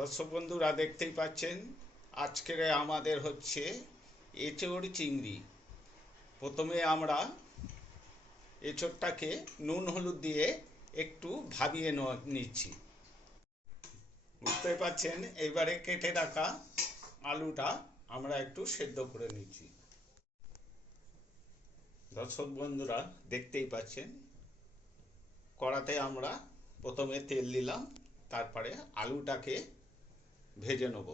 দর্শক বন্ধুরা দেখতেই পাচ্ছেন, আজকের আমাদের হচ্ছে এঁচড় চিংড়ি। প্রথমে আমরা এঁচড়টাকে নুন হলুদ দিয়ে একটু ভাবিয়ে নিচ্ছি। বুঝতে পাচ্ছেন এবারে কেটে রাখা আলুটা আমরা একটু সেদ্ধ করে নিচ্ছি। দর্শক বন্ধুরা দেখতেই পাচ্ছেন, কড়াতে আমরা প্রথমে তেল দিলাম, তারপরে আলুটাকে ভেজে নেব।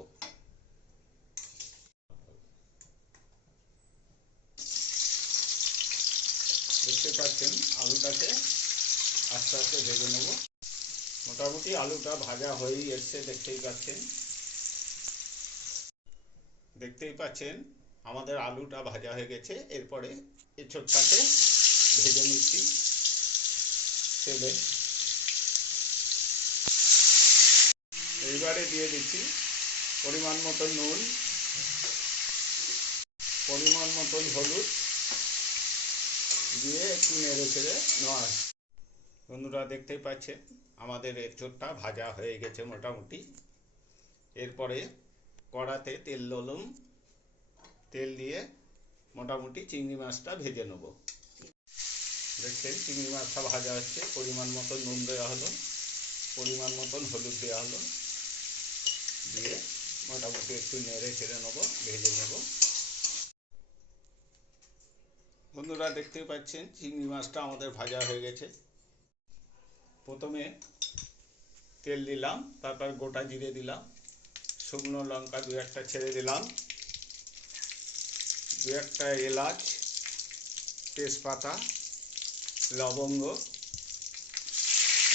দেখতে পাচ্ছেন, আলুটাকে আস্তে আস্তে ভেজে নেব। মোটামুটি আলুটা ভাজা হয়েই এসছে, দেখতেই পাচ্ছেন। দেখতেই পাচ্ছেন, আমাদের আলুটা ভাজা হয়ে গেছে। এরপরে এঁচড়টাকে ভেজে নিচ্ছি। তেলে এইবারে দিয়ে দিচ্ছি। পরিমাণ মতো নুন, পরিমাণ মতন হলুদ দিয়ে একটু নেড়ে ছেড়ে নেওয়া। বন্ধুরা দেখতেই পাচ্ছেন, আমাদের এঁচড়টা ভাজা হয়ে গেছে মোটামুটি। এরপরে কড়াতে তেল ললুম তেল দিয়ে মোটামুটি চিংড়ি মাছটা ভেজে নেব। দেখছেন, চিংড়ি মাছটা ভাজা হচ্ছে, পরিমাণ মতো নুন দেওয়া হলো, পরিমাণ মতন হলুদ দেওয়া হলো। দিয়ে মোটামুটি একটু নেড়ে ছেড়ে নেব, ভেজে নেব। বন্ধুরা দেখতে পাচ্ছেন, চিংড়ি মাছটা আমাদের ভাজা হয়ে গেছে। প্রথমে তেল দিলাম, তারপর গোটা জিরে দিলাম, শুকনো লঙ্কা দু একটা ছেড়ে দিলাম, দু একটা এলাচ, তেজপাতা, লবঙ্গ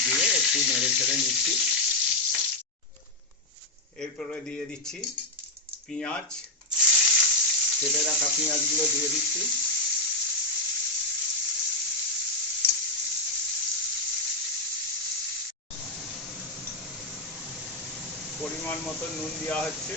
দিয়ে একটু নেড়ে ছেড়ে নিচ্ছি। এরপরে দিয়ে দিচ্ছি পেঁয়াজ। কেটে রাখা পেঁয়াজগুলো দিয়ে দিচ্ছি। পরিমাণ মতো নুন দেওয়া হচ্ছে।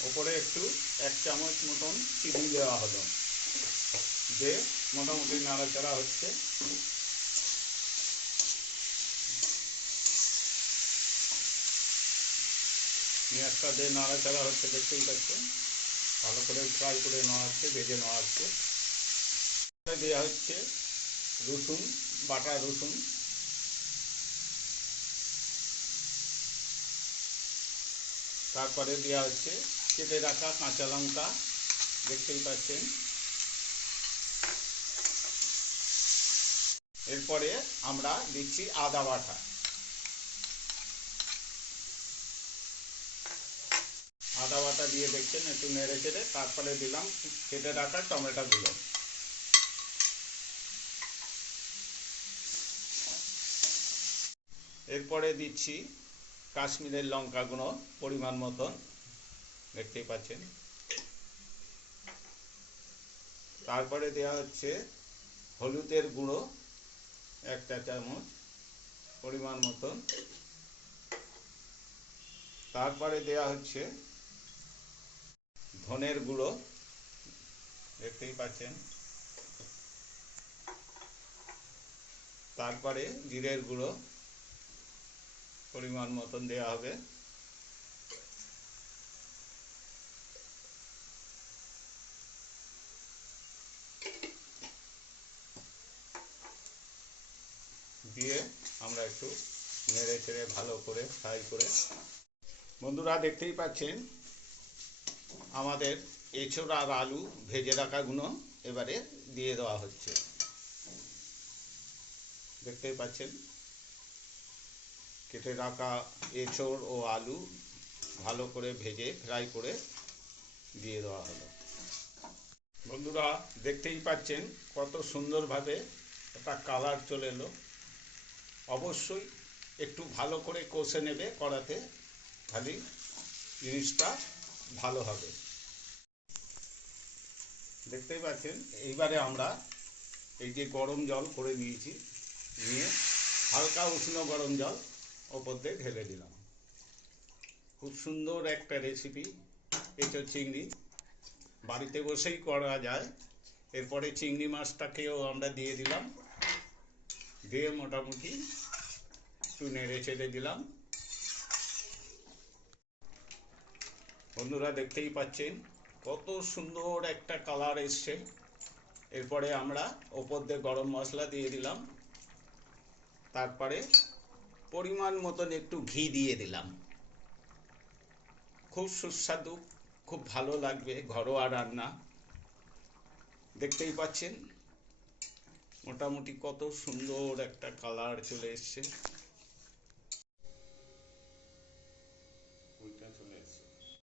ওপরে একটু এক চামচ মতন চিনি দেওয়া হলো। দিয়ে মোটামুটি নাড়াচাড়া হচ্ছে। পেঁয়াজটা দিয়ে নাড়াচাড়া হচ্ছে, দেখতেই পাচ্ছেন। ভালো করে ফ্রাই করে হচ্ছে, ভেজে হচ্ছে। দেওয়া হচ্ছে রসুন, বাটা রসুন। তারপরে দেওয়া হচ্ছে, কেটে রাখা কাঁচা লঙ্কা, দেখতেই পাচ্ছেন। এরপরে আমরা দিচ্ছি আদা বাটা। আদা বাটা দিয়ে দেখছেন, একটু নেড়ে চেড়ে, তারপরে দিলাম কেটে রাখা টমেটোগুলো। এরপরে দিচ্ছি কাশ্মীরের লঙ্কা গুঁড়ো পরিমাণ মতন। দেখতেই পাচ্ছেন। তারপরে দেওয়া হচ্ছে হলুদের গুঁড়ো। একটা চামচ পরিমাণ মতন। তারপরে দেওয়া হচ্ছে ধনের গুঁড়ো। দেখতেই পাচ্ছেন। তারপরে জিরের গুঁড়ো। পরিমাণ মতন দেয়া হবে। দিয়ে আমরা একটু নেড়ে চেড়ে ভালো করে ফ্রাই করে বন্ধুরা দেখতেই পাচ্ছেন আমাদের এঁচড় আর আলু ভেজে রাখাগুলো এবারে দিয়ে দেওয়া হচ্ছে। দেখতেই পাচ্ছেন কেটে রাখা এঁচড় ও আলু ভালো করে ভেজে ফ্রাই করে দিয়ে দেওয়া হলো। বন্ধুরা দেখতেই পাচ্ছেন কত সুন্দরভাবে একটা কালার চলে এলো। অবশ্যই একটু ভালো করে কষে নেবে কড়াতে, খালি জিনিসটা ভালো হবে। দেখতেই পাচ্ছেন, এইবারে আমরা এই যে গরম জল করে নিয়েছি, নিয়ে হালকা উষ্ণ গরম জল ওপর দিয়ে ঢেলে দিলাম। খুব সুন্দর একটা রেসিপি এঁচোর চিংড়ি। বাড়িতে বসেই করা যায়। এরপরে চিংড়ি মাছটাকেও আমরা দিয়ে দিলাম। দিয়ে মোটামুটি একটু নেড়ে চেড়ে দিলাম। বন্ধুরা দেখতেই পাচ্ছেন, কত সুন্দর একটা কালার এসছে। এরপরে আমরা ওপর দিয়ে গরম মশলা দিয়ে দিলাম। তারপরে পরিমাণ মতন একটু ঘি দিয়ে দিলাম। খুব সুস্বাদু, খুব ভালো লাগবে ঘরোয়া রান্না। দেখতেই পাচ্ছেন মোটামুটি কত সুন্দর একটা কালার চলে এসছে।